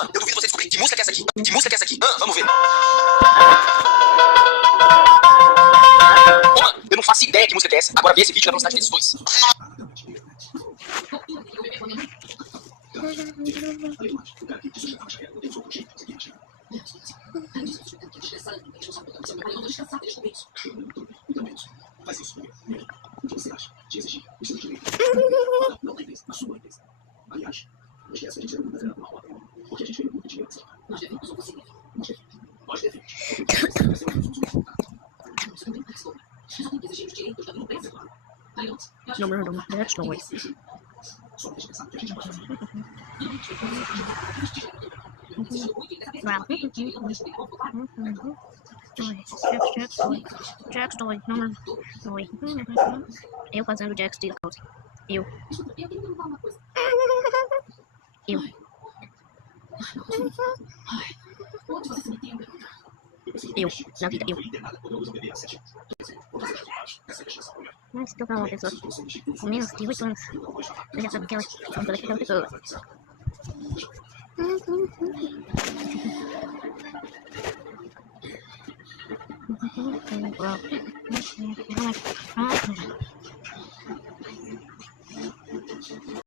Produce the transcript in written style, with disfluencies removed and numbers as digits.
Toma, eu duvido você descobrir que música que é essa aqui. Que música que é essa aqui? Vamos ver. Toma, eu não faço ideia que música que é essa. Agora vê esse vídeo na velocidade desses dois. Faz isso. O que você acha de exigir o seu direito? Não tem vez na sua empresa. Aliás, não esquece que a gente não é uma obra. Porque a gente ganha muito dinheiro nessa obra. Nós devemos ou você deve? Nós devemos. Nós devemos. Só tem que exigir os direitos da minha empresa. No, that's no way. Só deixa pensar que a gente pode fazer. Wow. Jack's toy. Número 2. Eu fazendo Jack Steel Coat. Eu. Na vida, eu. Mas se eu falar uma pessoa com menos de 8 anos, eu já sabe que ela é aquela pessoa. Wow.